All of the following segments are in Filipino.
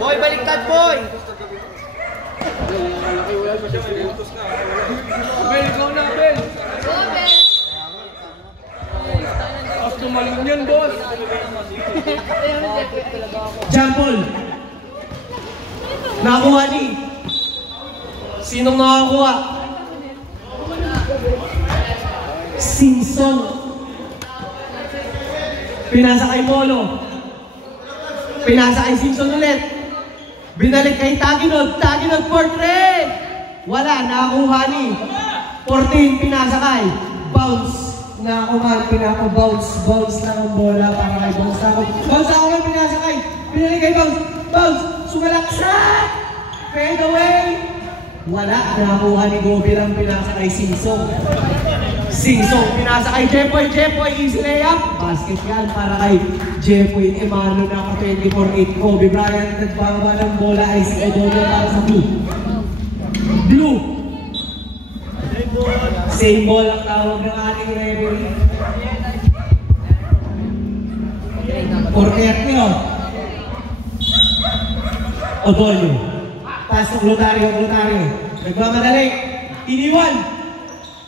Boy, baliktad, boy! Bel, ikaw na, Bel! As tumalon yun, boss! Jampol! Nakakuha ni! Sinong nakakuha? Singsong! Pinasa kay Molo. Pinasa kay Singsong ulit. Binalik kay Taginod. Taginod for 3! Wala, nakakuha ni. 14, pinasa kay Bounce. Nakakuha, pinaka-bounce. Bounce lang ang bola para kay Bounce. Bounce ako lang, pinasa kay. Binalik kay Bounce. Bounce, sumalaksak! Fade away! Wala, nakakuha ni Gobi lang, pinasa kay Singsong. Singsong, pinasa kay Jepoy. Jepoy, easy layup. Basket yan para kay Jepoy. Emano na ka 24-8. Kobe Bryant, nagbaba ng bola ay si Odono para sa blue. Blue. Same ball ang tawag ng ating referee. Porterno. Odono. Pasok Lotario. Nagmamadali. Iniwan.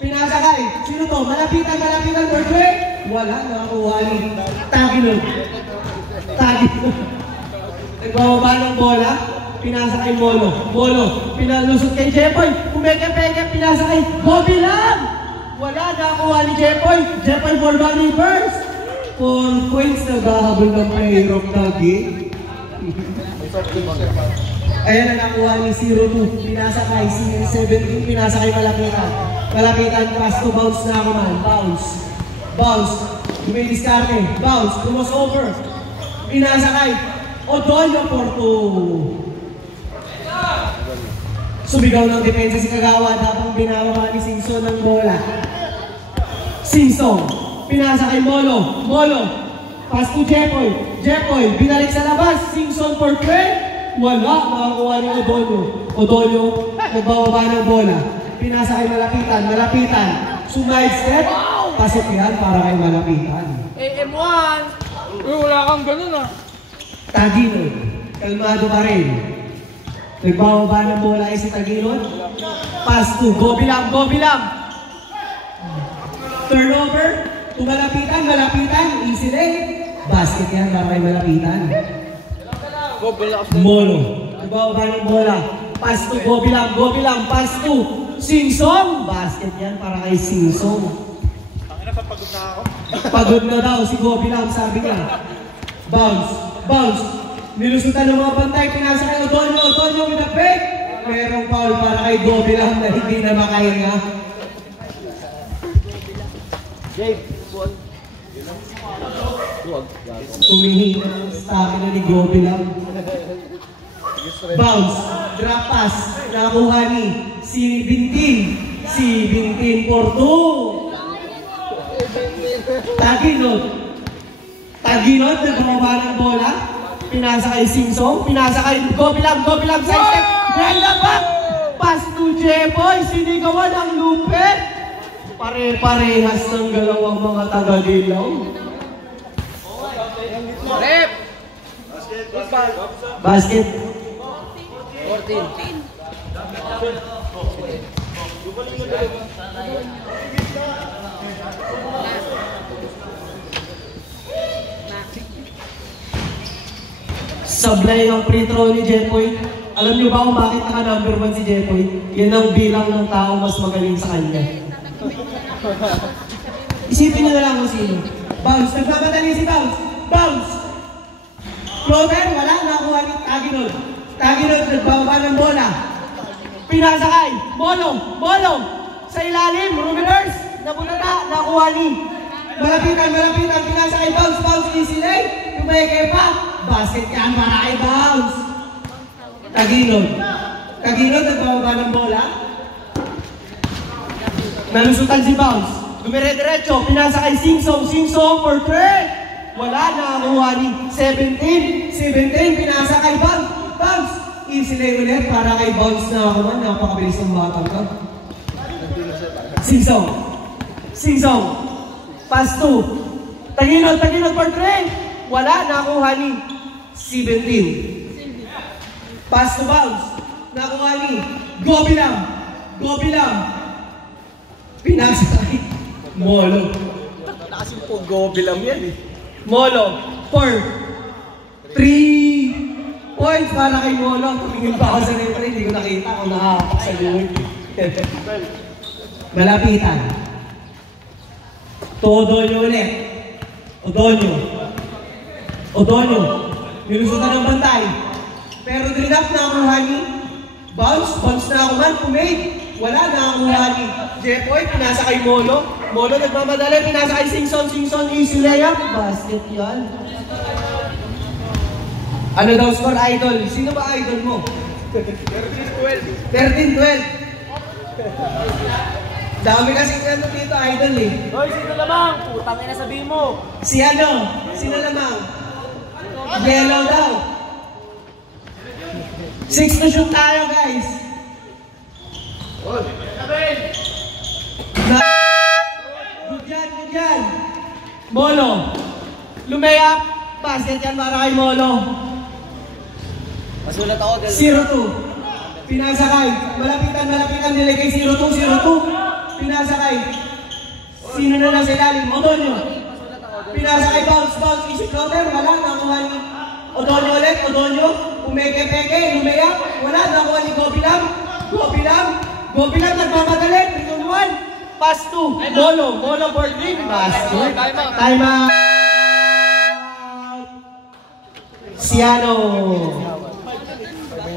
Pinasakay. Sino to? Malapitan for 3. Wala, nakakuha ni Taginod. Nagbababa ng bola. Pinasakay Molo. Pinalusot kay Jepoy. Pumeke-peke, pinasakay. Gobi lang! Wala, nakakuha ni Jepoy. Jepoy for body first. 4 points na bahabol ng player of the game. Ayan na nakuha ni 0-2. Pinasakay. 17, pinasakay Malapitan, pass to Bounce na ako man. Bounce. Dumidiskarte. Bounce. Cross over. Pinasakay. Odono for 2. Sumigaw ng depensa si Kagawa. Tapang binawa ni Singsong ng bola. Singsong. Pinasakay Molo. Pass to Jepoy. Binalik sa labas. Singsong for 3. Wala. Nakakuha ni Odono. Nagbababa ng bola. Pinasa kay Malapitan. Sumide step. Pasok yan para kay Malapitan. AM1! Uy, wala kang ganun ah. Taginod. Kalmado pa rin. Nagbababa ng bola ay si Taginod. Pass to Gobi lang. Turnover. To Malapitan. Easy lane. Basket yan para kay Malapitan. Molo. Nagbababa ng bola. Pass to Gobi lang. Pass to Singsong! Basket yan para kay Singsong. Pagod na ako. Pagod na daw si Gobi lang, sabi niya. Bounce. Nilusutan ng mga bantay, pinasa kay Odono with a fake. Merong foul para kay Gobi lang na hindi na makahinga. Tumihina ang stamina ni Gobi lang. Bounce, drop pass, nakuha ni si Bintin for 2. Taginod, nagbababa ng bola. Pinasa kay Singsong, pinasa kay Gobi lang, side step. Ganda pa! Pass to Jepoy, sinigawan ang lupet. Pare-parehas ng dalawang mga taga-dilaw. Rep! Basket. 14. Sablay ang free throw ni Jepoy. Alam niyo ba kung bakit naka-number 1 si Jepoy? Yan ang bilang ng tao mas magaling sa kanya. Isipin niyo na lang kung sino. Bounce. Nagpapadali si Bounce. Floater. Wala. Nakuha ni Taginod. Nagbababa ng bola. Pinasakay. Molo. Sa ilalim. Reverse. Nabulata. Nakuha ni. Malapitan. Pinasakay. Bounce. Easy lane. Tumeke pa. Basket yan para kay Bounce. Taginod. Nagbababa ng bola. Nalusutan si Bounce. Dumire-diretso. Pinasakay Singsong for 3. Wala, nakakuha ni 17, pinasa kay Bounce. Easy lane ulit para kay Bounce na ako man. Napakabilis ng batang ka. Singsong. Pass 2. Taginod for 3. Wala, nakakuha ni 17. Pass to bounce. Nakuha ni Gobilam. Gobilam. Pinasa kay Molo. Kasi po Gobilam yan eh. Molo. 4. 3 points para kay Molo. Tumingin pa ako sa referee. Hindi ko nakita kung nakakapak sa gawin. Malapitan. Odonyo ulit. Odonyo. Odonyo. Nilusutan ng bantay. Pero drinap na ako ni Bounce. Bounce na ako man. Pumade. Wala na ako ni Jepoy. Pinasa kay Molo. Molo nagmamadali. Pinasa kay Singson. Singson easy layup. Basket yan. Ano daw score, idol? Sino ba idol mo? 13-12. 13-12. Dami kasi ano dito, idol eh. Hoy, sino lamang? Putang ina sabihin mo. Si ano? Sino lamang? Yellow daw. 6 to shoot tayo, guys. Good yan, good yan. Molo. Lumayap. Basket yan para kay Molo. Masulat ako. 0-2. Pinasakay. Malapitan nila kay 0-2. 0-2. Pinasakay. Sino na lang sa ilalim? Odonyo. Pinasakay. Bounce. Easy floater. Wala. Nakuha ni Odonyo ulit. Odonyo. Umeke-peke. Lumayap. Wala. Nakuha ni Gobilam. Gobilam nagmamadali. 3-1. Pass 2. Molo for 3. Pass 2. Time out. Siano.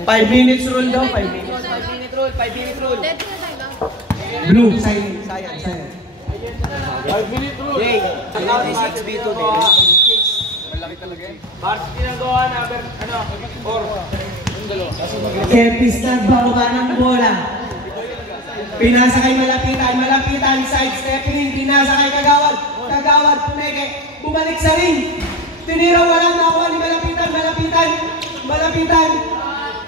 5 minutes rule daw. 5 minutes. 5 minute rule. Blue. Silent. 5-minute rule. Yay. Ang out is 6v2 din. Malaki talaga yan. Varsity ng gawa na, ano, 4. Kempis na bababa ng bola. Pinasa kay malapitan, sidestepping, pinasa kay Kagawad, pumeke, bumalik sa ring. Tinira wala na ako ni malapitan.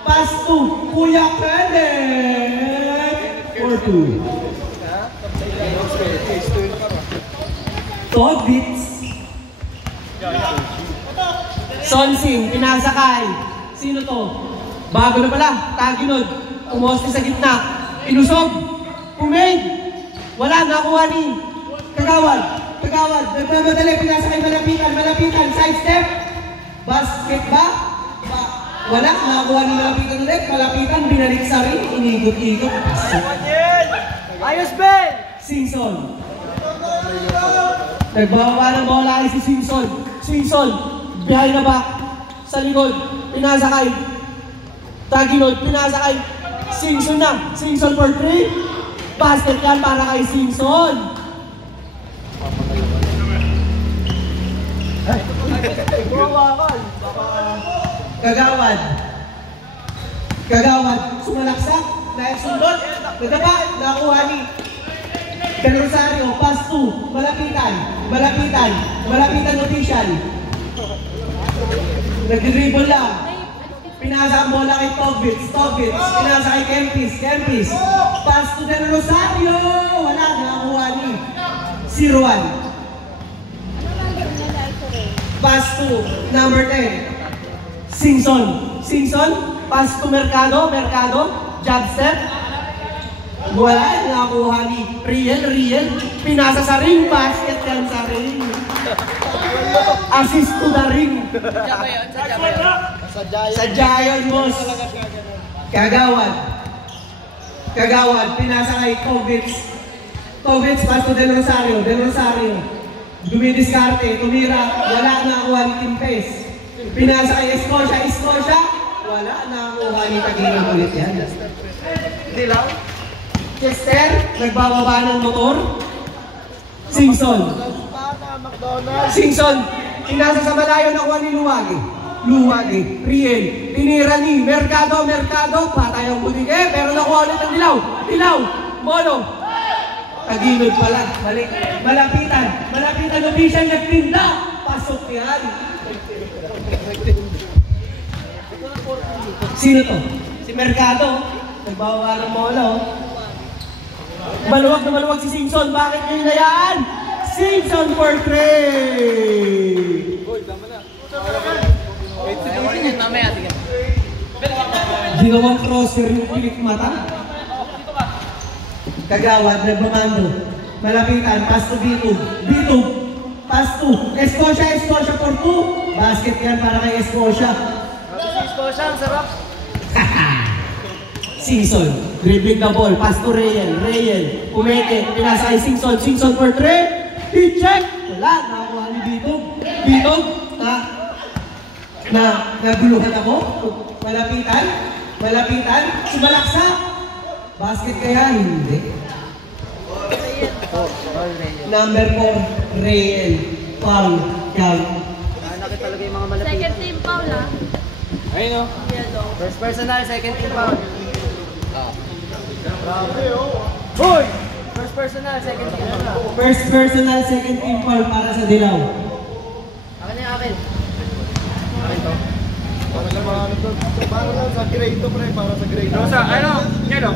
Pass to Kuya Kenneth. 4-2. Togbits. Sonsing, pinasakay. Sino to? Bago na pala, Taginod. Umosti sa gitna. Inusog. Pumade. Wala, nakuha ni Kagawad. Nagmamadali, pinasakay malapitan. Sidestep. Basket ba? Wala, nakuha ni malapitan. Binalik sa ring. Inigot-igot. Ayos, Ben! Singson. Nagbababa ng bola ay si Singson. Behind the back. Sa likod. Pinasakay. Taginod. Pinasakay. Singson na. Singson for 3. Basket yan para kay Singson. Kagawad. Sumalaksak. Nagsundot. Nagdapa. Nakuha ni Del Rosario. Pass 2. Malapitan official. Nag-dribble lang. Pinasa ang bola kay Togbits. Pinasa kay Kempis. Pass to Del Rosario. Wala. Nakakuha ni 0-1. Pass to number 10. Singson. Pass to Mercado. Jab step. Wala. Nakakuha ni Riel. Pinasa sa ring. Basket yan sa ring. Assist to the ring. Sa Giant, boss. Kagawad. Pinasa kay Togbits. Pass to Del Rosario. Dumidiskarte. Tumira. Wala na nakuha ni Timpes. Pinasa kay Escocia. Wala na nakuha ni Taginod ulit yan. Dilaw. Chester. Nagbababa ng motor. Singson. Pinasa sa malayo, nakuha ni Luwagi. Riel. Tinira ni Mercado. Patay ang butige. Pero nakuha ulit ang Dilaw. Molo. Taginod pala. Balik. Malapitan. Official nagtinda. Pasok yan. Sino to? Si Mercado. Nagbawa ng Molo. Maluwag na maluwag si Singson. Bakit nyo hinayaan? Singson for 3! Mamaya, tingnan. Ginawang crosser yung pilik mata. Kagawad, nagmamando. Malapitan, pass to B2. B2, pass to. Escocia for 2. Basket yan para kay Escocia. Escocia, ang sarap. Singson, dribbling the ball, pass to Rayel. Rayel, umeke, pinasa kay Singson. Singson for 3. Hit check. Wala, nakakuha ni Bitog. Bitog, naguluhan ako. Malapitan, sumalaksa. Basket kaya, hindi. Number 4, Rayel. Foul, count. Nakita talaga yung mga malapit. Second team foul ah. Ayun o. First personal, second team foul. Hoy! First personal, second team foul. First personal, second team foul para sa Dilaw. Akin na yung akin. Para lang sa grade to, pre. Para sa grade. Rosa, ano? Yan o.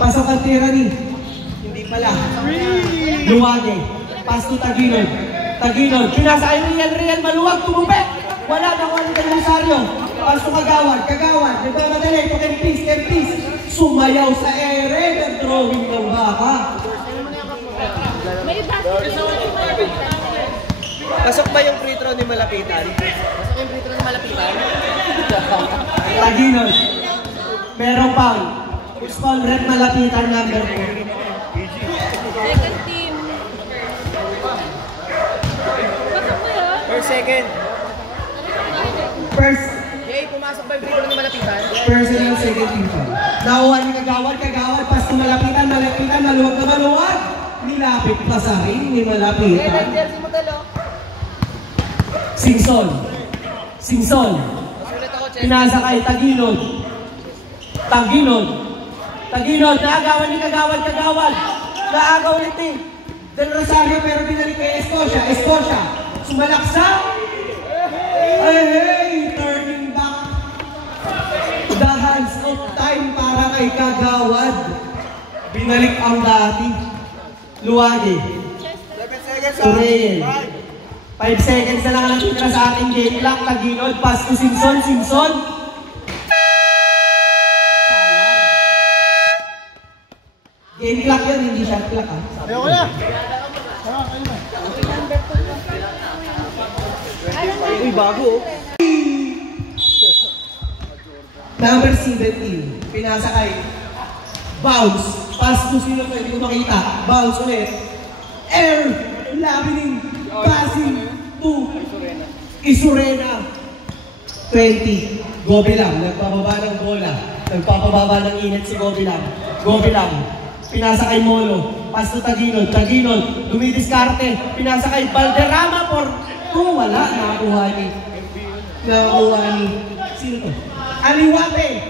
Pasok ang Tirani. Hindi pala. Luwage. Pass to Taginod. Taginod. Pinasa kay Real. Maluwag. Tumubek. Wala na kung ano kay Rosario. Pass to Kagawad. Nagmamadali. Ito Kempis. Sumayaw sa ere. Nag-drawing ng baka. May basket. Pasok ba yung free throw ni Malapitan? Pasok yung free throw ni Malapitan? Taginod. Merong foul. Push foul. Red Malapitan number 4. Second team. Pasok mo yun? First, second. First Jay, pumasok ba yung free throw ni Malapitan? personal, second team foul. Nakuha ni Kagawad. Pass to Malapitan. Maluwag na maluwag. Nilapit pa sa ring ni Malapitan. Jersey mo talo. Singson. Masulit ako, Chess. Pinasa kay Taginod. Naagawan ni Kagawad. Naagaw ulit ni Del Rosario pero binalik kay Escocia. Sumalaksa. Hey, turning back. The hands of time para kay Kagawad. Binalik ang dati. Luwage. 7 seconds. Uriel. 5 seconds na lang ang natitira sa ating game clock. Taginod, pass to Simpson. Game clock yun, hindi shot clock ha. Ayoko na. Uy, bago. Number 17, pinasa kay bounce, pass to sino pa, hindi ko makita, bounce ulit, air, labining, passing to Isurena, 20, Gobilang, nagpapababa ng init si Gobilang, pinasa kay Molo, pass to Taginod, dumidiskarte, pinasa kay Valderrama for 2, wala, nakakuha ni, sino to? Aliwate,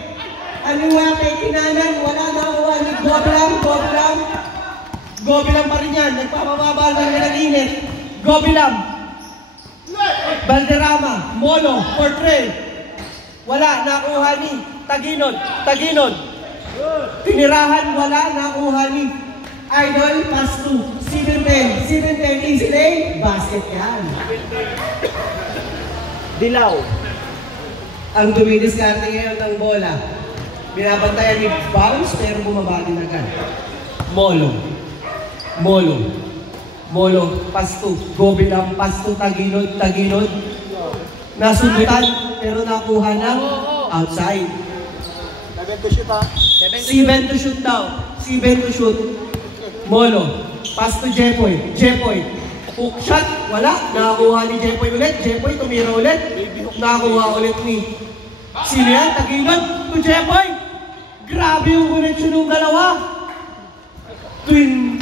kinanan, wala nakakuha ni Gobilang pa rin yan, nagpapababa ng init, Valderrama, Molo, Portray, wala, nakuha ni Taginod, tinirahan, wala, nakuha ni Idol, pass to 7-10, easy lane, basket yan. Dilaw. Ang dumidiskarte ngayon ng bola, binabantayan ni bounce pero bumaba din agad. Molo, pass to Gobilang, pass to Taginod, nasundutan pero nakuha ng outside. 7 to shoot ha. 7 to shoot daw, 7 to shoot. Molo, pass to Jepoy, hook shot, wala, nakakuha ni Jepoy ulit, tumira ulit, nakakuha ulit ni sino yan? Taginod to Jepoy. Grabe yung connection ng dalawa. Twin.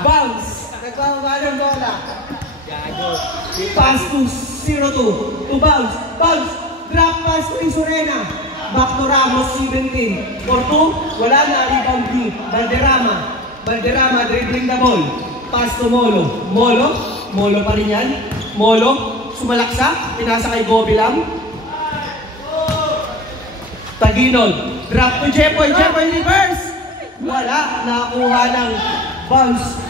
Bounce. Nagpapaba ng bola. Pass to 0-2. To bounce. Drop pass to Isurena. Back to Ramos, 17. For 2, wala na. Rebound B. Valderrama dribbling the ball. Pass to Molo pa rin yan. Sumalaksa. Pinasa kay Gobilang. Taginod. Drop to Jepoy reverse. Wala. Nakuha ng bounce.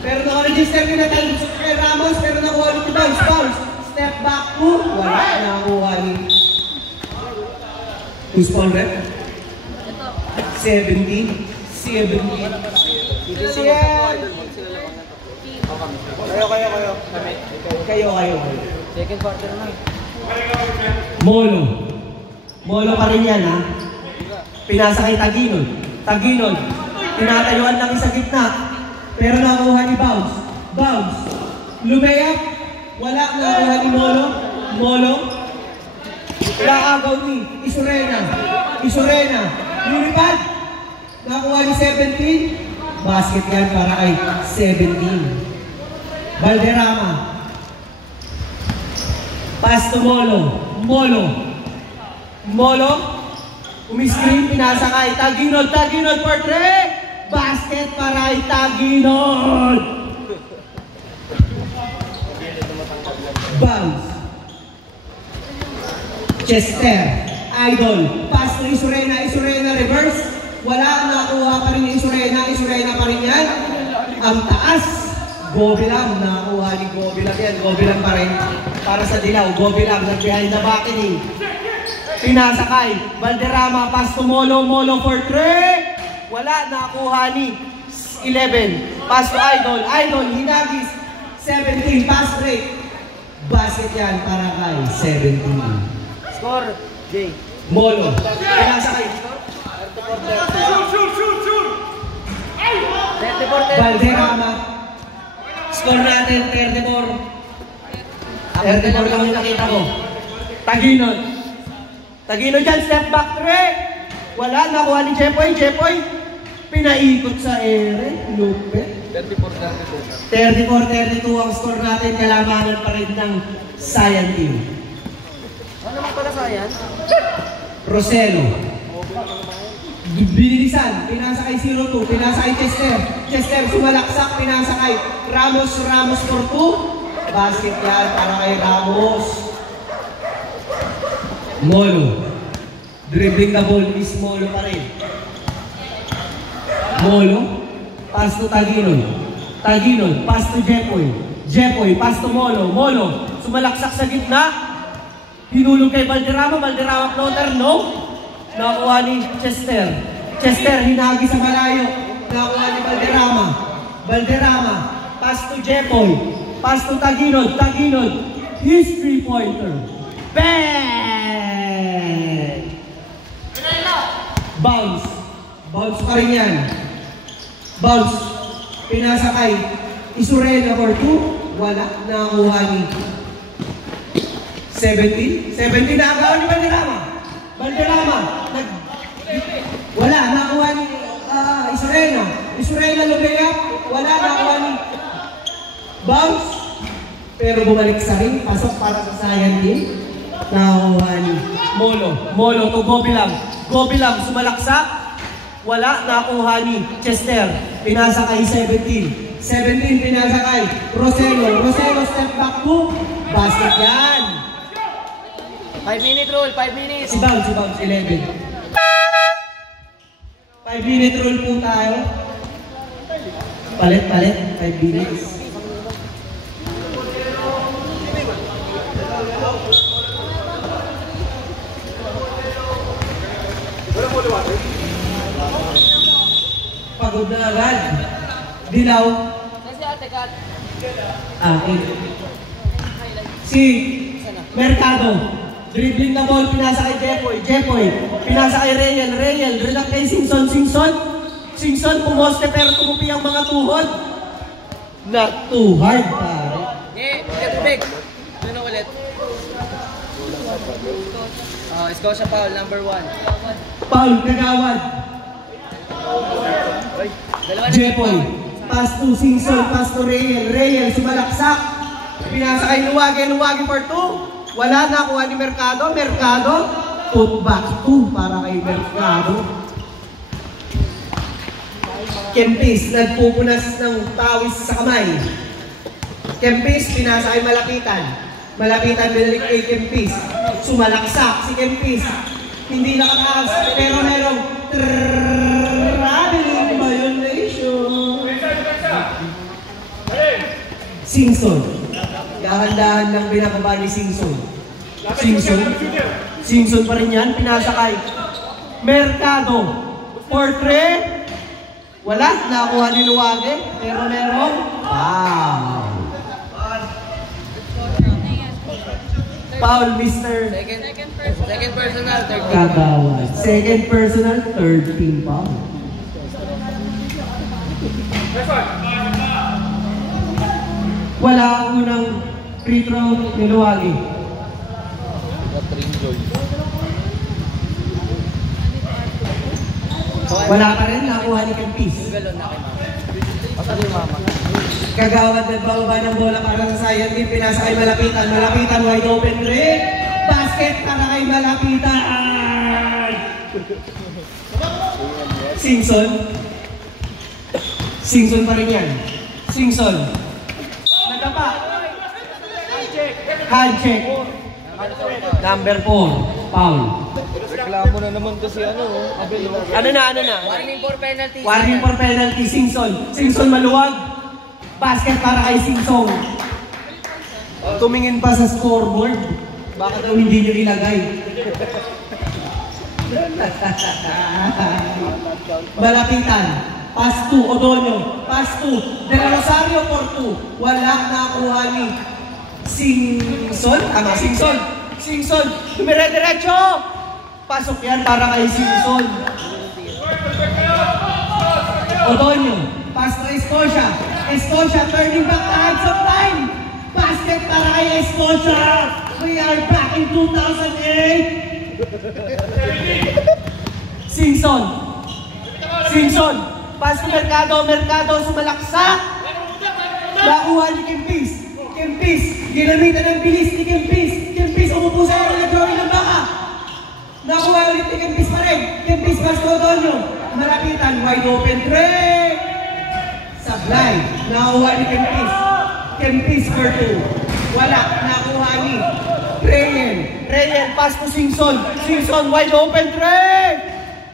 Pero naka-register ko na kay Ramos. Pero nakuha ng bounce. Step back to Wala, nakakuha ni... Who's Paul Rep? 17. 17. Kayo. Second quarter na. Molo. Molo pa rin yan, ha? Pinasa kay Taginod. Taginod. Tinatayuan lang sa gitna. Pero nakuha ni Bounce. Bounce. Lumayap. Wala, nakuha ni Molo. Molo. Nakagaw ni Isurena. Isurena. Lulipad. Nakuha ni 17. Basket yan para kay 17. Valderrama. Pass to Molo. Molo. Molo. Umiscreen, pinasa kay Taginod. Taginod for 3. Basket para kay Taginod. Bounce. Chester. Idol. Pass to Isurena. Isurena reverse. Wala, nakuha pa rin ni Isurena. Isurena pa rin yan. Ang taas. Gobilam. Nakuha ni Gobilam yan. Gobilam pa rin. Para sa dilaw. Gobilam. Nag-behind the backing. Pinasa kay Valderrama. Pass to Molo. Molo for 3. Wala, nakuha ni 11. Pass to Idol. Idol. Hinagis. 17. Pass break. Basket yan para kay 17. Score, Jay. Molo. Pinasa kay Valderrama. Score natin 34. 34 lang yung nakita ko. Taginod. Taginod dyan, step back 3. Wala, nakuha ni Jepoy. Jepoy. Pinaikot sa ere. Lupe. 34-32 ang score natin. Kailangan pa rin ng Cyan team. Ano naman pala Cyan? Roselo. Binilisan. Pinasa kay 0-2. Pinasa kay Chester. Chester sumalaksak. Pinasa kay Ramos. Ramos for 2. Basket yan para kay Ramos. Molo. Dribbling the ball is Molo pa rin. Molo. Pass to Taginod. Taginod. Pass to Jepoy. Jepoy. Pass to Molo. Molo. Sumalaksak sa gitna. Hinulog kay Valderrama. Valderrama floater. No. Nakuha ni Chester. Chester. Hinagi sa malayo. Nakuha ni Valderrama. Valderrama. Pass to Jepoy. Pass to Taginod. Taginod. His 3-pointer. Bang! Bounce. Bounce pa rin yan. Bounce. Pinasa kay Isurena for 2. Wala. Nakakuha ni 17. 17 na agaw ni Valderrama. Valderrama. Wala. Nakakuha ni Isurena. Isurena lumayap. Wala. Nakakuha ni Bounce. Pero bumalik sa ring. Pasok para sa Cyan team. Nakakuha ni Molo. Molo to Gobilam. Gobilam sumalaksak. Wala, nakuha ni Chester. Pinasa kay 17. 17 pinasa kay Roselo. Roselo step back 2. Basket yan. 5-minute rule, 5 minutes. Si Bounce 11. 5-minute rule po tayo. Palit. 5 minutes. Pagod na agad. Dilaw. Kasi ate Kat. Okay. Si Mercado. Dribbling na ball, pinasa kay Jepoy. Jepoy. Pinasa kay Reyel. Reyel. Relax kay Simpson. Simpson pumoste pero tumupi ang mga tuhod. Not too hard, pare. Tubig. Ano ulit? Scotia foul, number 1. Paul, Kagawad. Jepoy. Pass to Simpson, pass to Reyel. Reyel, sumalaksak. Pinasa kay Luwagi for 2. Wala, nakuha ni Mercado. Mercado, put back 2 para kay Mercado. Kempis, nagpupunas ng pawis sa kamay. Kempis, pinasa kay Malapitan. Malapitan, binalik kay Kempis. Sumalaksak si Kempis. Hindi nakataas, pero merong traveling violation. Simpson. Dahan-dahan lang binababa ni Simpson. Singson. Singson pa rin yan, pinasakay. Mercado. Portrait. Wala, nakuha ni Luwage. Pero meron. Wow. Foul, Mr. Second personal, third team. Kagawad. Second personal, third team foul. Wala ang unang free throw ni Luwage. Wala pa rin, nakuha ni Campis. Galon na kay mama. Pasal yung mama. Kagawad nagbababa ng bola para sa Zion Team. Pinasa kay Malapitan. Malapitan, wide open rin. Basket para kay Malapitan. Singson. Singson pa rin yan. Singson. Nagapa. Handcheck. Number 4. Foul. Reklamo na naman kasi Abel. Ano na? Warning for penalty. Warning for penalty. Singson. Singson maluwag. Basket para kay Singson. Tumingin pa sa scoreboard. Baka daw hindi niyo ilagay. Malapitan. Pass 2. Odonio. Pass 2. De La Rosario for 2. Wala nakuha ni Singson. Tama, Singson. Singson. Dumire-diretso. Pasok yan para kay Singson. Odonio. Pass to Escocia. Escocia turning back the hands of time. Basket para kay Escocia. We are back in 2008. Singson. Singson. Pass to Mercado. Mercado sumalaksak. Nakuha ni Kempis. Kempis. Ginamitan ng bilis ni Kempis. Kempis umupo sa aero. Nag-drawing ng baka. Nakuha ulit ni Kempis pa rin. Kempis pass to Odonio. Malapitan. Wide open three. Sablay. Nakuha ni Kempis. Kempis for 2. Wala. Nakuha ni Reyel. Reyel pass to Singson. Singson wide open three.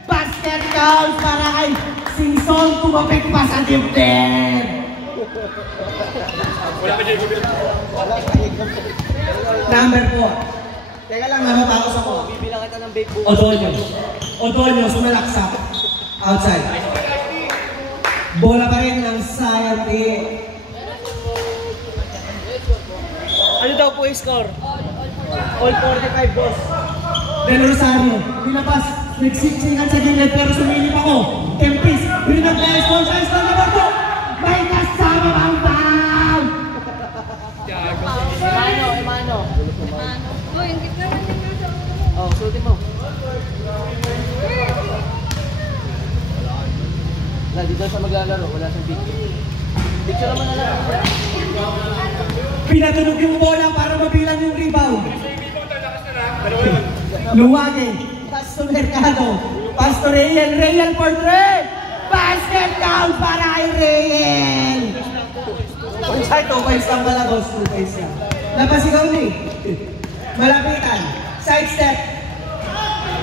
Basket count para kay Singson. Tumapik pa sa dibdib. Number 4. Teka lang, namatapos ako. Bibilang kita ng vape book. Odonio. Odonio sumalaksak. Outside. Bola pa rin ng Zion Team. Ano daw po yung score? All 45, boss. Del Rosario. Pinapas. Nagsiksikan sa gilid pero sumilip ako. Kempis. Binag-guys. Conscious na naman po. May kasama ang foul. Emano. Oh, yung gitna na niya. Oh, suotin mo. Wala, dito siya maglalaro. Wala siyang picture. Picture naman na lang. Pinatunog yung bola para mabilang yung rebound. Luwage. Pass to Mercado. Pass to Reyel. Reyel for 3. Basket count para kay Reyel. Ay, 2 points lang pala, boss. 2 points lang. Napasigaw ni. Malapitan. Side step.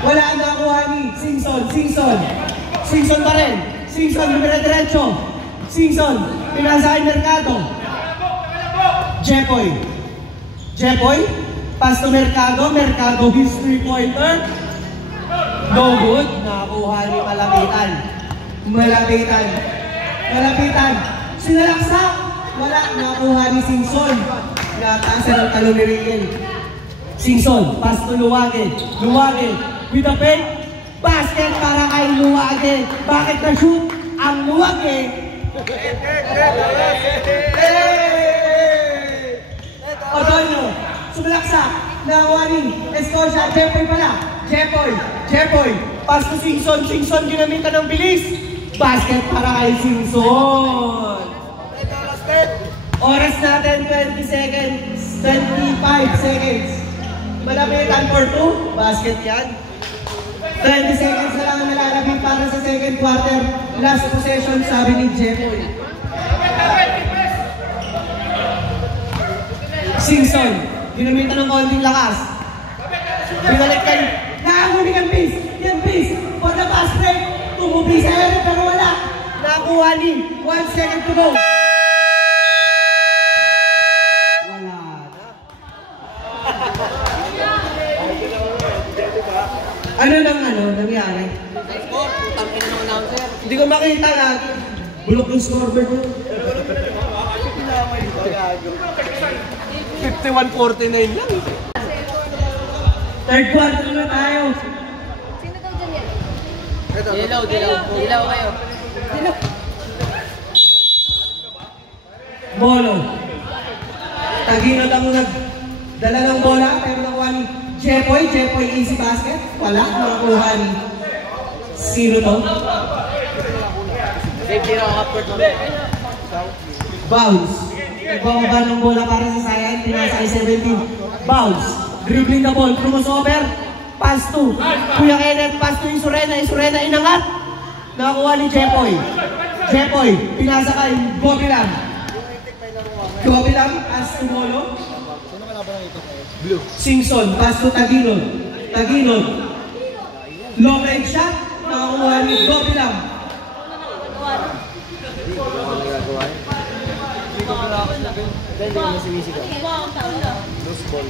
Wala ang nakuha ni Singson. Singson. Singson pa rin. Singson, lumire-diretso. Singson. Pinasa kay Mercado. Jepoy. Jepoy. Pass to Mercado. Mercado his 3-pointer. No good. Nakuha ni Malapitan. Malapitan. Malapitan. Sinalaksak. Wala. Nakuha ni Singson. Natasa ng talo ni Riel. Singson. Pass to Luwage. Luwage. With a pen. Basket para kay Luwage. Bakit na-shoot ang Luwage? Odonio. Sumalaksak. Nakuha ni Escocia. Jepoy pala. Jepoy. Jepoy. Pass to Singson. Singson ginamitan ng bilis. Basket para kay Singson. Oras natin 20 seconds. 25 seconds. Malapitan for 2. Basket yan. 20 seconds na lang ang nalalabing para sa second quarter. Last possession, sabi ni Jepoy. Singson. Ginamitan ng konting lakas. Binalik kay Nakuha ni Kempis. Kempis. For the pass break. Tumubi sa ere pero wala. Nakuha ni 1 second to go. Wala na. Ano nangyari? Score, putang ina ng announcer. Hindi ko makita nga. Bulok yung scoreboard mo. 51-49 lang. Third quarter na tayo. Sino daw dyan yan? Dilaw kayo. Bolo. Taginod ang nagdala ng bola, pero nakuha ni Jepoy. Jepoy easy basket. Wala, nakuha ni sino to? Safety rock upward mo. Bounce. Nagbababa ng bola para sa Sayan. Pinasa ay 17. Bounce. Dribbling the ball. Crossover. Pass to Kuya Kenneth. Pass to Isurena. Isurena inangat. Nakakuha ni Jepoy. Jepoy. Pinasa kay Gobilam. Gobilam. Pass to Molo. Blue. Simpson. Pass to Taginod. Taginod. Long range shot. Nakakuha ni Gobilam. Hindi mo sumisigaw. Loose ball.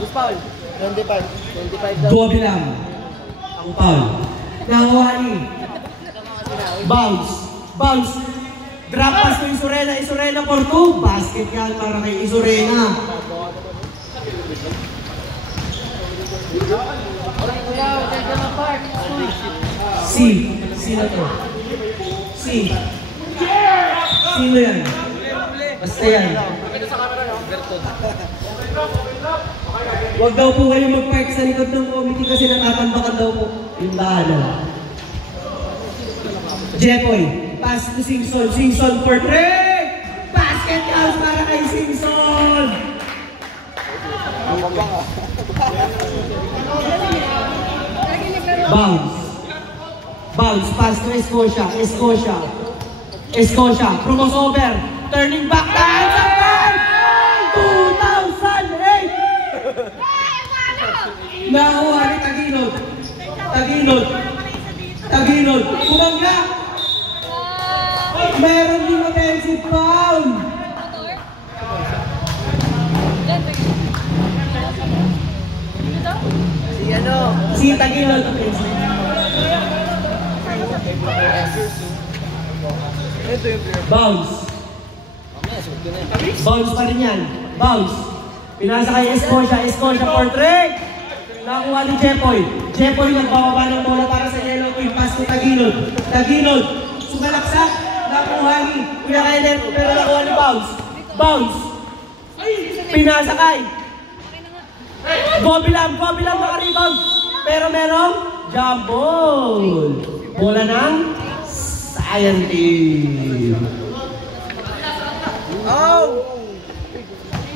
Loose foul. 25 daw. Gobilam. Ang foul. Nakakuha ni Bounce. Bounce. Drop pass to Isurena. Isurena for 2. Basket yan para kay Isurena. Sino to? Sino yan? Basta yan. Huwag daw po kayo mag-park sa likod ng committee kasi natatambakan daw po yung daanan. Jepoy, pass to Simpson. Simpson for 3! Basket house para kay Simpson! Bounce, pass to Escocia. Escocia, crossover, turning back, dance up time! 2008! Nakuha ni Taginod, bumangga! Meron din offensive foul! Motor? Dyan, Si Taginod. Bounce pa rin yan. Bounce. Pinasa kay Escocia for 3. Nakuha ni Jepoy. Jepoy nagbababa ng bola para sa yellow team. Pass to Taginod. Sumalaksak. Nakuha ni Kuya Kenneth. Pero nakuha ni Bounce. Pinasa kay Gobilam naka-rebound. Pero merong jump ball. Bola ng Sayan team.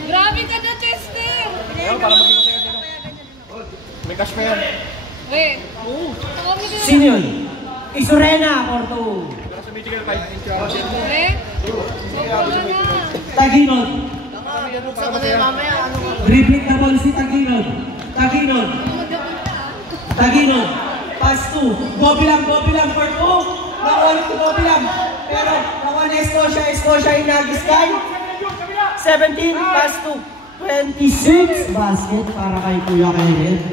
Grabe ka na, Chester! May cash pa yan. Wait. Sino yun? Isurena for 2. Wait. Sobrang na. Taginod. Buksan ko sa'yo mamaya. Dribbling na ball si Taginod. Pass to Gobilam for 2. Nakuha ni Gobilam. Pero nakuha ni Escocia inagis kay 17. Pass to 26. Basket para kay Kuya Kenneth.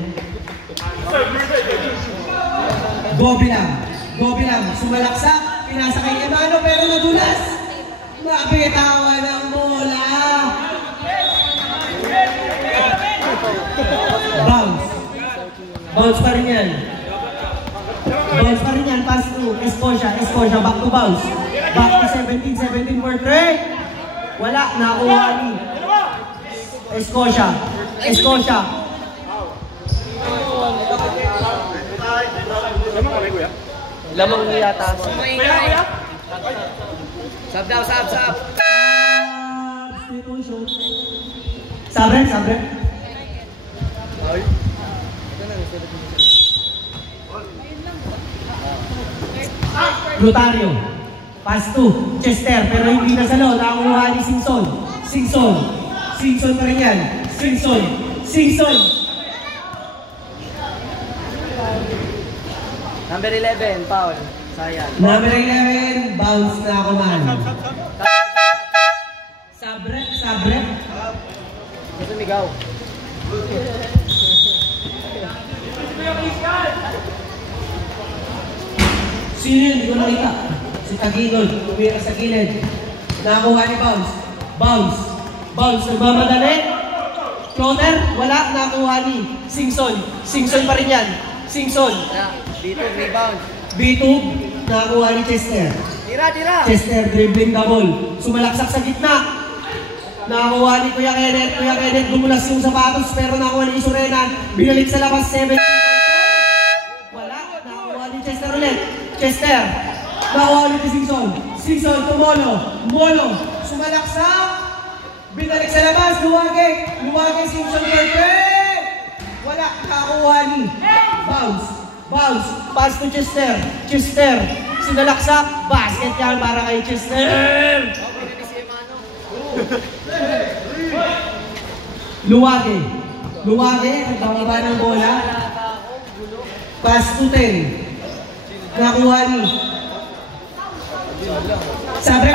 Gobilam. Sumalaksak. Pinasa kay Emano pero nadulas. Nabitawan ng bola. Bounce pa rin yan. Pass to Escocia, back to Bounce. Back to 17 for 3. Wala, nakuha ni Escocia. Lamang mo yata. Sab daw. Sabre. Lotario. Pass to Chester, pero hindi na sa loob. Nakakuha ni Simpson pa rin yan. Simpson. Number 11, foul. Sayang. Number 11, bounce na ako man. Sabre. Sumigaw. Sino yun? Hindi ko nakita. Si Taginod, tumira sa gilid. Nakakuha ni Bounce. Bounce. Bounce, nagmamadali. Floater, wala. Nakakuha ni Singson. Singson pa rin yan. Singson. Dito, rebound. B2, nakakuha ni Chester. Tira, tira! Chester, dribbling the ball. Sumalaksak sa gitna. Nakakuha ni Kuya Kenneth. Kuya Kenneth, gumulas yung sapatos pero nakakuha ni Isurena. Binalik sa labas, 7. Wala. Nakakuha ni Chester ulit. Chester. Nakakuha ulit ni Singson. Singson to Molo. Molo. Sumalaksak. Binalik sa labas. Luwage. Luwage, Singson, perfect. Wala. Nakakuha ni Bounce. Bounce. Pass to Chester. Chester. Sinalaksak. Basket yan para kay Chester. Luwage. Luwage. Nagbababa ng bola. Pass to 10. Nakuha ni Sabrek.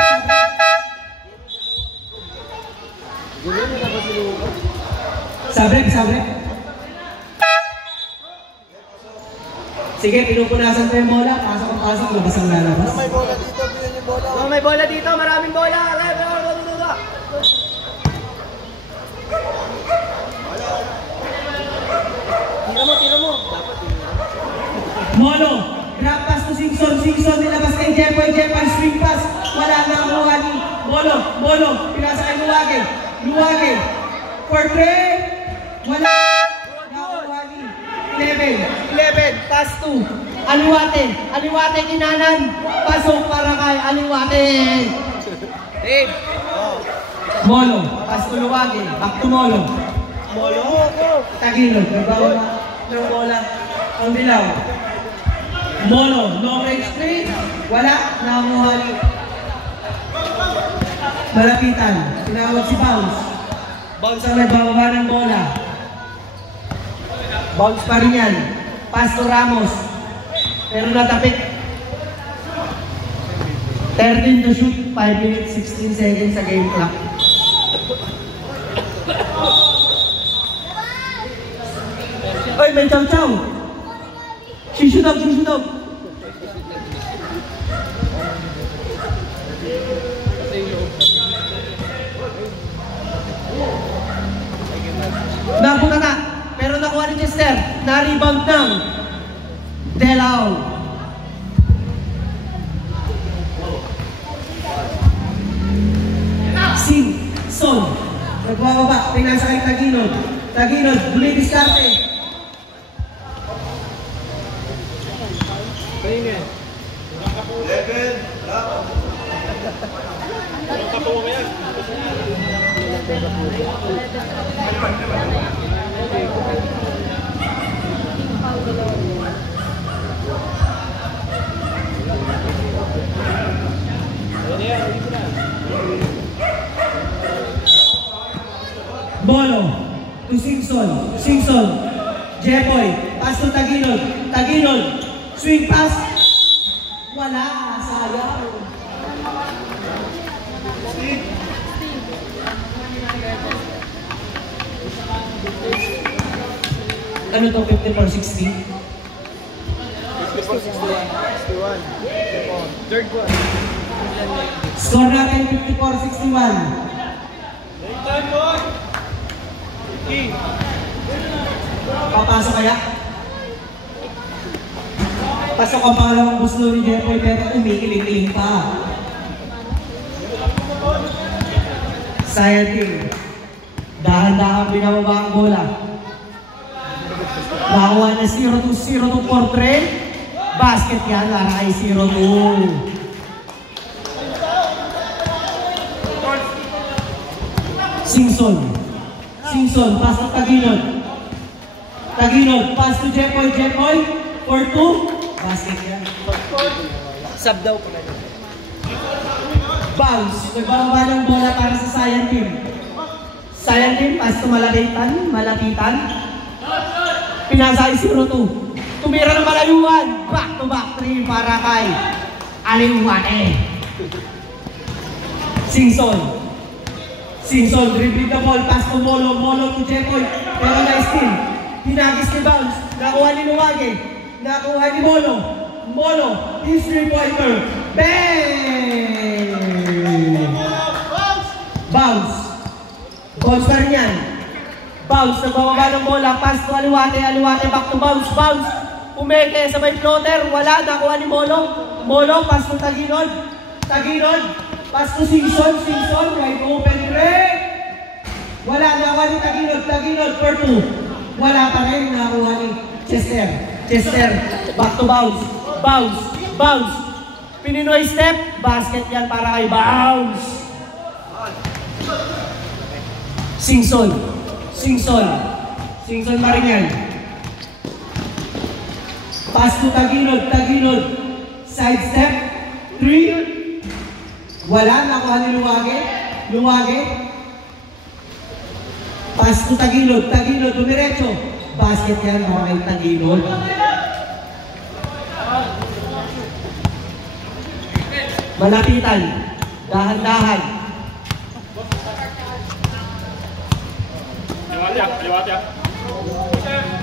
Sabrek. Sige, pinupunasan ko yung bola. Pasok ang pasok. Labas ang lalabas. May bola dito, biyan yung bola. Oh, may bola dito, maraming bola. Tira mo. Dapat Molo. Drop pass to Singson. Singson nilabas kay Jepoy. Jepoy swing pass. Wala na ang kuha ni Molo. Pinasa kay Luwage. Luwage. For 3. Wala. Nakuha ni 11. Pass to Aliwate kinanan. Pasok para kay Aliwate. Dave! Molo. Pass to Luwage. Back to Molo. Taginod. Nagbawa ng bola. Ang dilaw. Molo. Long range 3. Wala. Nakakuha ni Malapitan. Tinawag si Bounce. Bounce ang nagbababa ng bola. Bounce pa rin yan. Pass to Ramos. Pero natapik. 13 to shoot. 5 minutes 16 seconds sa game clock. Oy, may chow. Shishu daw. Napunta na. Pero nakuha ni Chester. Na-rebound ng Delao. Singson. Nagbababa. Pinasa kay Taginod. Muli diskarte. Molo to Singson. Jepoy. Pass to Taginod. Swing pass. Wala. Sayang. Ano to? 54-60? 54-61. Third one. Score natin 54-61. Papasok kaya? Pasok ang pangalawang gusto ni Jepoy pero umikiling-kiling pa. Sayang team. Dahan-dahan binababa ang bola. Nakuha na 0-2 for 3. Basket yan, para kay 0-2. Singson, pass to Taginod, pass to Jepoy for 2. Basket yan. Sub daw po na. Bounce, nagbababa ng bola para sa Sayang team. Pass to Malapitan. Pinasa ay 0-2. Tumira ng malayuan. Back to back 3 para kay Aliwate. Singson, dribbling the ball, pass to Molo to Jepoy. Pero na-steal. Hinagis ni Bounce. Nakuha ni Luwage. Nakuha ni Molo. Molo, his three-pointer. Bang! Bounce. Bounce pa rin yan. Bounce, nagbababa ng bola. Pass to Aliwate, Aliwate, back to bounce, bounce. Umeke sa may floater. Wala, nakuha ni Molo. Molo, pass to Taginod. Taginod, pass to Singson. Singson, right open red. Wala, nakuha ni Taginod. Taginod, for two. Wala pa rin, nakuha ni Chester. Chester, back to bounce. Bounce, bounce. Pininoy step, basket yan para kay bounce. Singson. Singson. Singson pa rin yan. Pass to Taginod. Taginod. Side step. 3. Wala. Nakuha ni Luwage. Luwage. Pass to Taginod. Taginod. Dumiretso. Basket yan para kay Taginod. Malapitan. Dahan-dahan.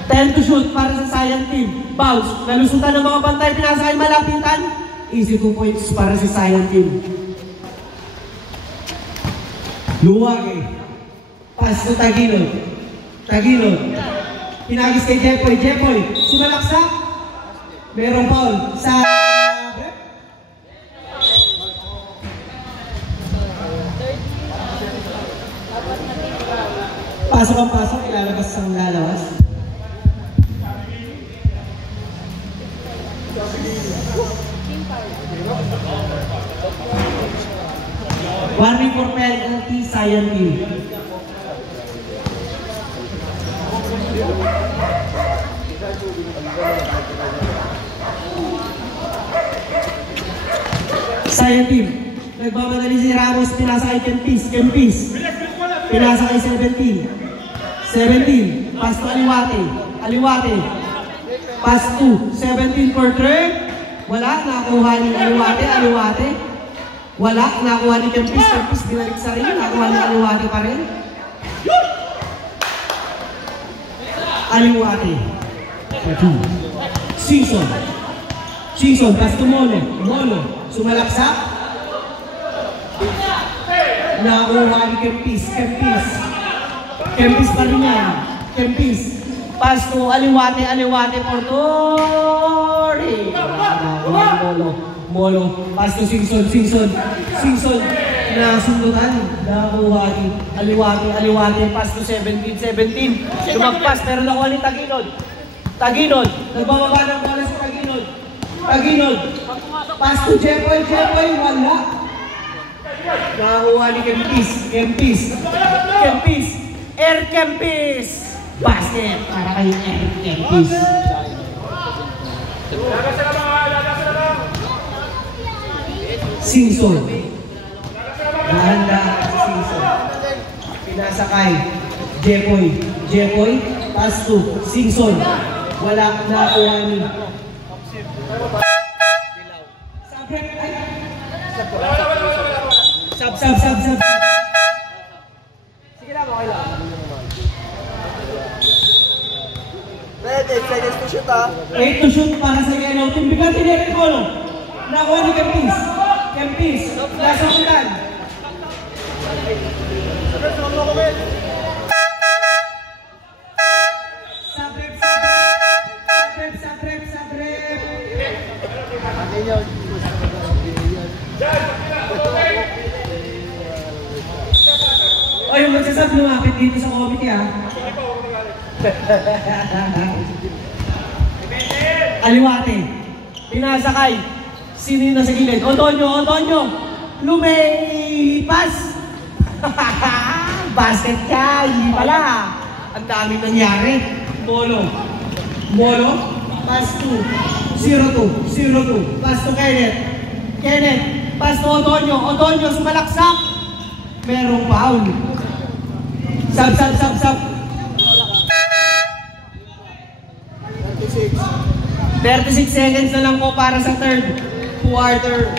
10 to shoot para sa Science team. Bounce. Nalusutan ng mga bantay. Pinasa kay Malapitan. Easy 2 points para sa Science team. Luwage. Pass to Taginod. Taginod. Pinagis kay Jepoy. Jepoy. Sumalaksak. Merong foul sa... Pasok ang pasok, ilalabas ang lalabas. Warning for penalty, Science team. Science team. Nagmamadali si Ramos, pinasa kay Kempis. Kempis. Pinasa kay 17. 17, pass to Aliwate. Aliwate. Pass to 17 for 3. Wala, nakuha ni Aliwate. Aliwate. Wala, nakuha ni Kempis. Kempis, binalik sa rin. Nakuha ni Aliwate pa rin. Aliwate. 2. Singson. Singson, pass to Molo. Molo. Sumalaksak. Nakuha ni Kempis. Kempis. Kempis pa rin yan. Kempis. Pass to Aliwate. Aliwate for Tori. Molo. Molo. Pass to Singson. Singson. Singson. Nasundutan. Nakuha ni Aliwate. Aliwate. Pass to 17. 17. Lumagpas. Pero nakuha ni Taginod. Taginod. Nagbababa ng bola sa Taginod. Taginod. Pass to Jepoy. Jepoy. Wala. Nakuha ni Kempis. Kempis. Kempis. Air Kempis. Basket para kay Air Kempis. Singson. Nahanda si Singson. Pinasa kay Jepoy. Jepoy. Pass to Singson. Wala. Nakuha ni Sab. Sige lang, okay lang. Red, 8 seconds to shoot, ha? 8 to shoot para sa yellow team. Bigyan tinigil ko, no? Nakuha ni Kempis. Kempis. Nasa ulan. Sabrep. Ano yun? O yung magsasab lumapit dito sa committee, ha? Aliwate. Pinasakay. Sino yung nasa gilid? Otonyo. Lumipas. Basket ka. Hindi pala. Ang daming nangyari. Molo. Pass to 0-2. Pass to Kenneth. Pass to Otonyo. Sumalaksak. Merong foul. Sab. 36 seconds na lang po para sa third quarter.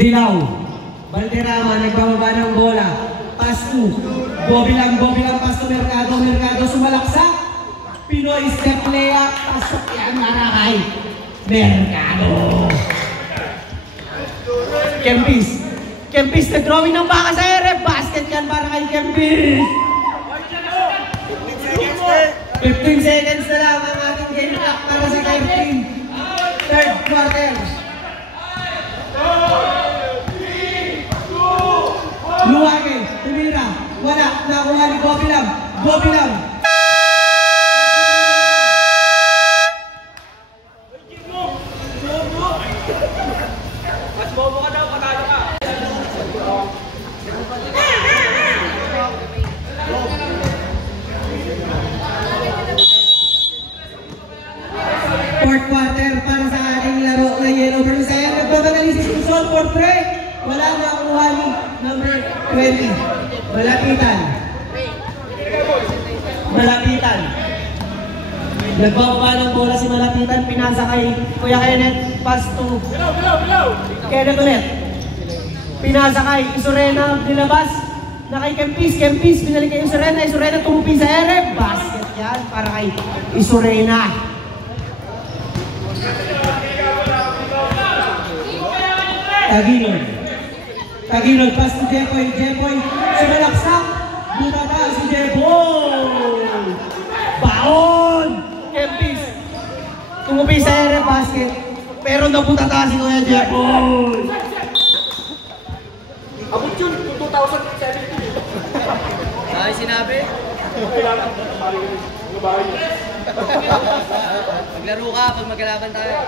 Dilaw. Valderrama, nagbababa ng bola. Pass to. Bobby lang, pass to Mercado. Mercado sumalaksak. Pinoy step layup. Pasok yan, Marakay. Mercado. Kempis na drawing ng baka sa ere. Basket yan para kay Kempis. 15 seconds na lang ang ating game clock para sa kay team. Third quarter. Luwage, tumira. Wala, nakuha ni Bobby lang. Mas bobo ka daw, patalo ka. Fourth quarter para sa ating laro na Yellow versus Ayan. Nagbabagali si Simpson for 3. Wala nakuha ni number 20. Malapitan. Nagbababa ng bola si Malapitan. Pinasa kay Kuya Kenneth. Pass to Kenneth ulit. Pinasa kay Isurena. Dilabas na kay Kempis. Binalik kay Isurena tumupi sa ere. Basket yan para kay Isurena. Taginod, pass to Jepoy, sumalaksak, bumaba si Jepoy, baon, Kempis, tumupi sa ere basket, pero nabutata si Kuya Jepoy. Abot yun, 2017. Ay, sinabi? Maglaro ka pag magkalaban tayo.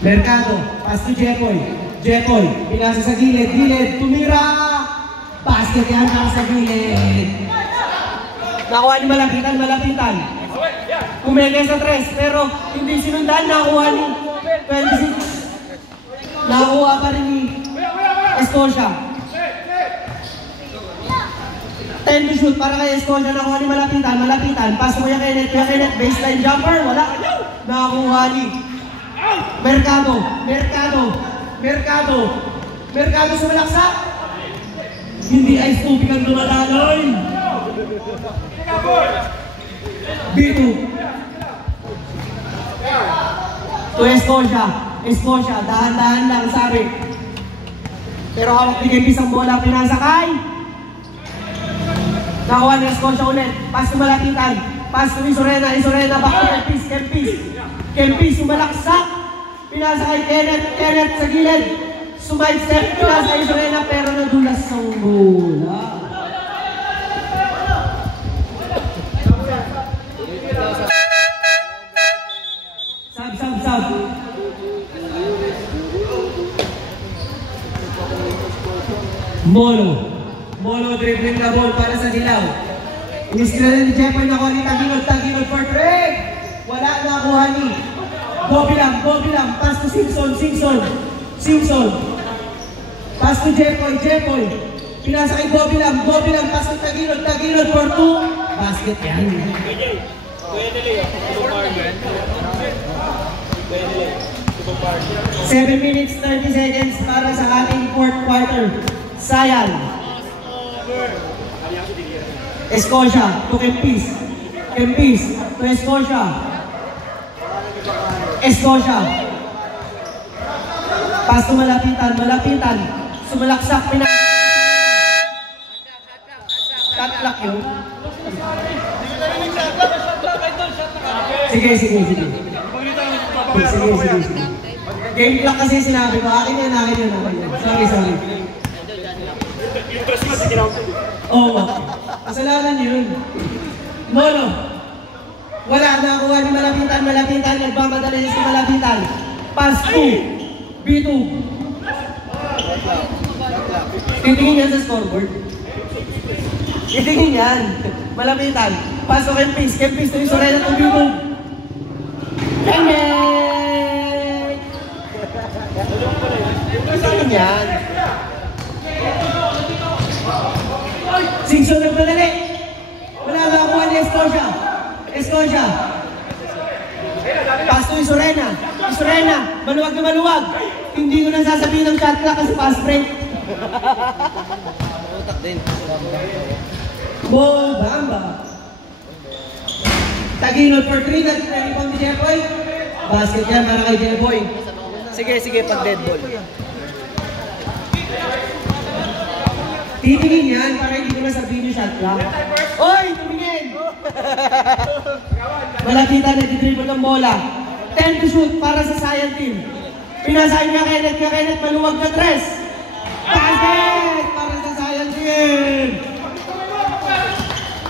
Mercado, pass to Jepoy, pinasa sa gilid, tumira, basket yan sa gilid. Nakuha ni Malapitan. Kumenge sa 3, pero hindi sinundan, nakuha ni 26. Nakuha pa rin ni Escocia. 10 to shoot para kay Escocia, nakuha ni Malapitan, pass mo Kuya Kenneth, baseline jumper, wala. Nakuha ni Mercado sumalaksak. Hindi ice tubig ang dumadaloy. B2 to Escocia, dahan-dahan lang sabi. Pero hawak ni Kempis ang bola, pinasakay. Nakuha ni Escocia ulit. Pass to Malapitan. Pass to Isurena, back to Kempis sumalaksak. Pinasa kay Kenneth sa gilid. Sumide-step, pinasa kay Isurena pero nadulas sa bola. Sub. Molo dribbling na ball para sa Dilaw. Iniskila ni Jepoy, nakuha ni Taginod for 3. Wala nakuha ni Bobby lang, pass to Simpson. Pass to Jepoy. Pinasa kay Bobby lang, pass to Taginod for 2. Basket yan. 7 minutes 30 seconds para sa ating fourth quarter. Sayal. Escocia to Kempis to Escocia. Pass to Malapitan. Sumalaksak, shot clock yun. Sige. Game clock kasi sinabi ko. Akin yun. Sorry. Oo. Kasalanan yun. Molo. Wala, nakuha ni Malapitan. Nagmamadali si Malapitan. Pass to B2. Titingin yan sa scoreboard. Titingin yan. Malapitan. Pass to Kempis to Isurena to B2. Titingin yan. Simpson nagmadali. Wala nakuha ni Escocia. Pass Pass to Isurena. Isurena, maluwag na maluwag. Hindi ko na sasabihin ng shot clock kasi pass break. Utak din. Ball Bamba. Taginod for 3, nag-rebound ni Jepoy. Basket yan para kay Jepoy. Sige, pag dead ball. Titingin yan para hindi ko na sabihin yung shot clock. Oy, tumingin! Malapitan na di-dribble ng bola. 10 to shoot para sa Saiyan team. Pinasahin ka Kenneth, maluwag na 3. Basket para sa Saiyan team.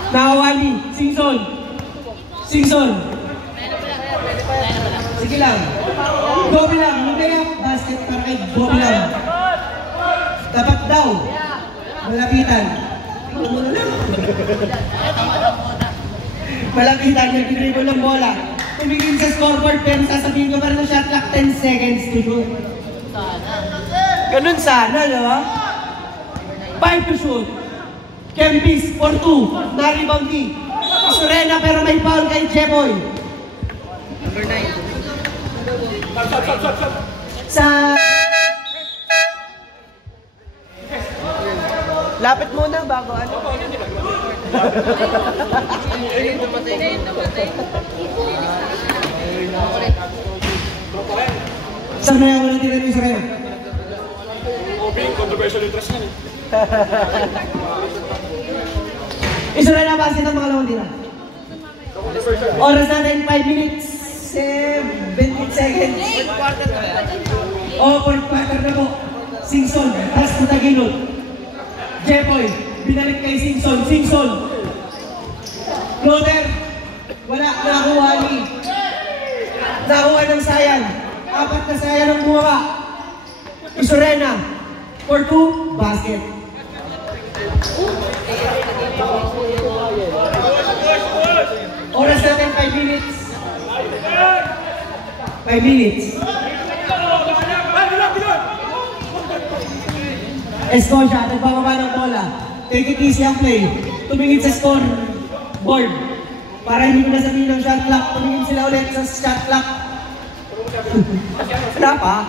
Nakawali, Singson. Sige lang. Gobi lang, basket para kay Gobi lang. Dapat daw. Malapitan. Malapitan, nag-dribble ng bola. Tumingin sa scoreboard, pero sasabihin ko pa rin ng shot clock, 10 seconds to shoot. Ganun sana, di ba? 5 to shoot. Kempis for 2. Na-rebound ni Isurena, pero may foul kay Jepoy. Number 9. Sa... Lapit muna bago ano. Saan na yung walang tira ni Isurena? Controversial interest yan eh. Isurena, basket ang pangalawang tira. Oras natin, 5 minutes, 17 seconds. Fourth quarter na po. Singson, pass to Taginod. Jepoy, binalik kay Singson. Floater, wala, nakakuha ni. Nakuha ng Saiyan. 4 na Saiyan ang bumawa. Isurena, for 2, basket. Oras natin, 5 minutes. 5 minutes. Escocia, nagbababa ng bola. Take it easy ang play. Tumingin sa score board. Para hindi mo na sabihin ng shot clock. Tumingin sila ulit sa shot clock. Wala pa.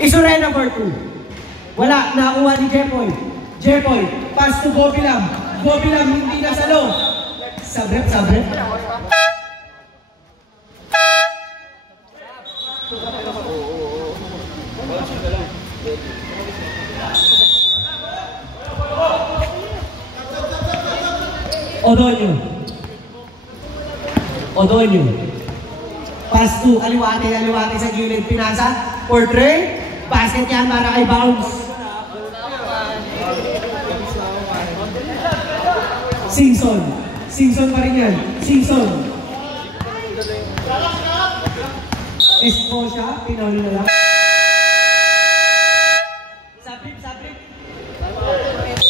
Isurena for 2. Wala, nakakuha ni Jepoy. Jepoy, pass to Gobilam. Gobilam, hindi na salo. Sabrep. Odonyo. Pass to aliwate sa gilid. Pinasa for 3. Basket yan para kay Bounce. Singson pa rin yan. Escocia, pinahuli na lang. Sabrip.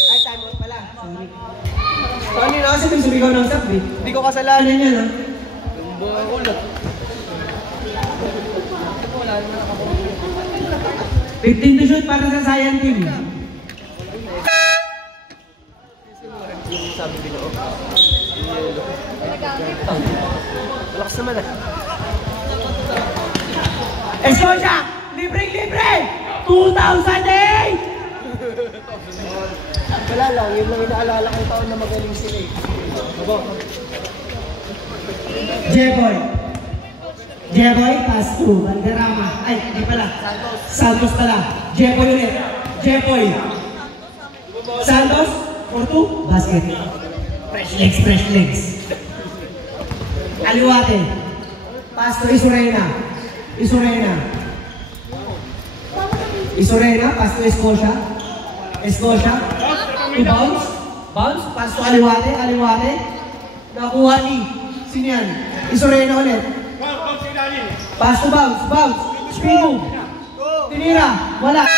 Ay, time out pala. Sorry. Kanina kasi may sumigaw ng sabrip. Hindi ko kasalanan yan ha. Ulo. 15 to shoot para sa Saiyan team. Sabi ko, malakas naman ah. Escocia, libre! 2008! Wala lang, yun lang inaalala kong taon na magaling sila eh. Jepoy, pass to Valderrama. Ay, hindi pala. Santos pala. Jepoy ulit. Santos, for 2, basket. Fresh legs. Aliwate. Pass to Isurena, pass to Escocia. To Bounce, pass to Aliwate. Nakuha ni. Sino yan? Isurena ulit. Pass to Bounce. Speed move. Tinira. Wala.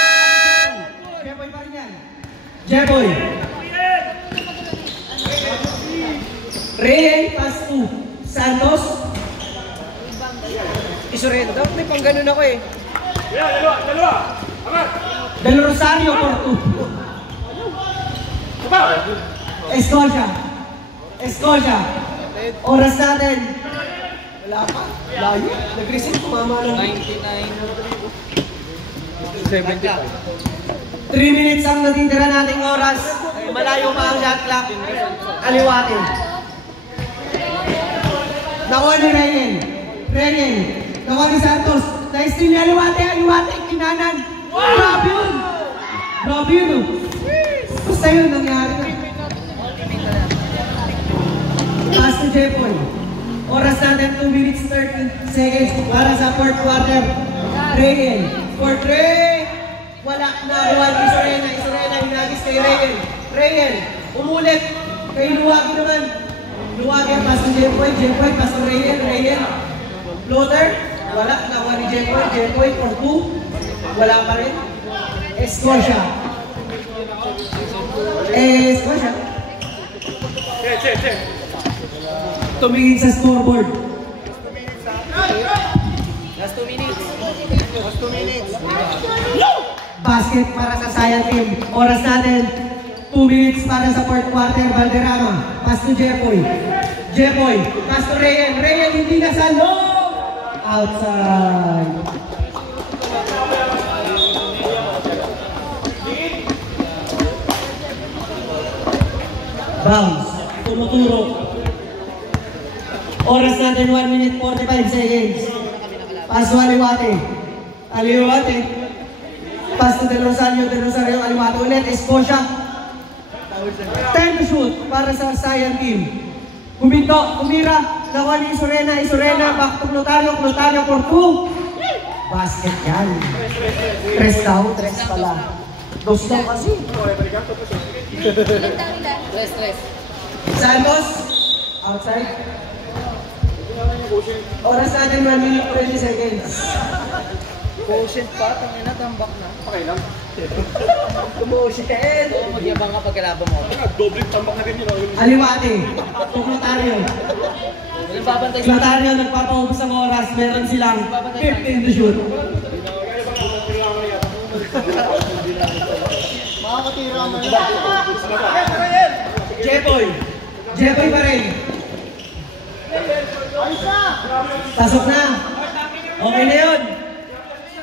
Jepoy pa rin yan. Rey, pass to Santos. Isurena daw, may pang ganun ako eh. Dalawa. Del Rosario for 2. Escocia. Oras natin. Wala pa. Layo. Nag-reset, tumama lang. 75. 3 minutes ang natitira nating oras. Malayo pa ang shot clock. Aliwatin. Nakuha ni Ryan. Ryan. Nakuha ni Santos. Nice team ni Aliwate. Aliwate. Kinanan. Grabe yun. Grabe yun. Oh. Basta yun nangyari na. Pass to Jepoy. Oras natin 2 minutes 30 seconds para sa fourth quarter. Ryan. Fourth Ray. Wala na kuha ni Isorena. Isorena hinagis kay Ryan. Ryan. Umulit. Kay Luwagi naman. Luwagi ang pass to Jepoy. Jepoy pass to Ryan. Ryan. Floater. Wala na kuha ni Jepoy. Jepoy for 2. Wala pa rin. Escocia. Escocia. Tumingin sa scoreboard. Last 2 minutes. Basket para sa Sayang team. Oras natin, 2 minutes para sa fourth quarter. Valderrama. Pass to Jepoy. Jepoy. Pass to Ryan. Ryan hindi na sa loob. Outside. Bounce. Tumuturo. Oras natin 1 minute 45 seconds. Pass to Aliwate. Aliwate. Pass to Del Rosario. Del Rosario. Aliwate ulit. Escocia. 10 to shoot para sa Sayang team. Huminto. Kumira. Nakuha ni Isorena. Isorena. Back to Clotario. Clotario for 2. Basket yan. 3 daw. 3 pala. 2 daw kasi. Stress. Santos. Outside. Oras natin 1 minute 20 seconds. Quotient pa, tangina, tambak na. Okay lang. Kumotion. Magyabang ka pagkalaban mo. Doble tambak na ganyan. Aliwate. Clotario. Walang babantay sa Clotario nagpapaubos ang oras. Meron silang 15 to shoot. Makakatira man lang. Jepoy. Jepoy pa rin. Pasok na. Okay na yun.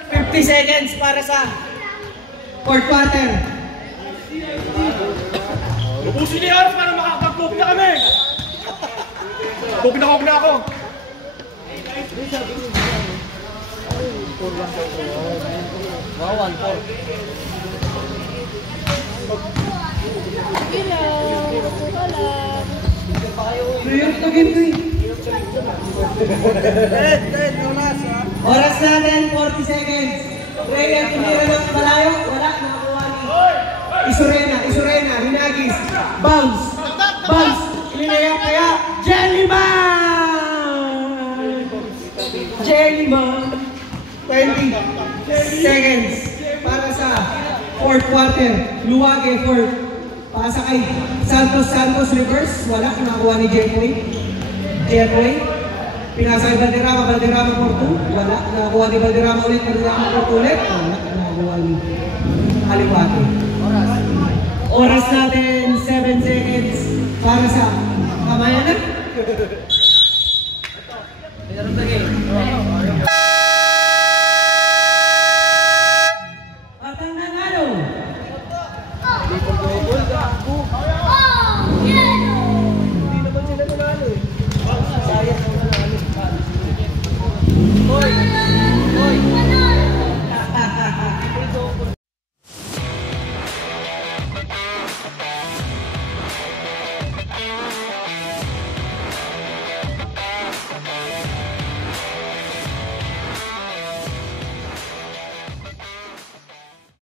50 seconds para sa fourth quarter. Ubusin niyo oras para makapag-cook na kami. Cook na ako. Wow, 1-4. Ngayon ito game ko eh. Oras natin, 40 seconds. Raya, tumira ng malayo. Wala, nakakuha ni Isorena, hinagis. Bounce. Ilinaya kaya, Jellyman. 20 seconds para sa fourth quarter. Luwage fourth. Pasa kay Santos reverse. Wala, nakakuha ni Jepoy. Pinasa kay Valderrama for 2. Wala, nakakuha ni Valderrama ulit. Wala, nakakuha ni Aliwate. Oras natin 7 seconds para sa kamayan na.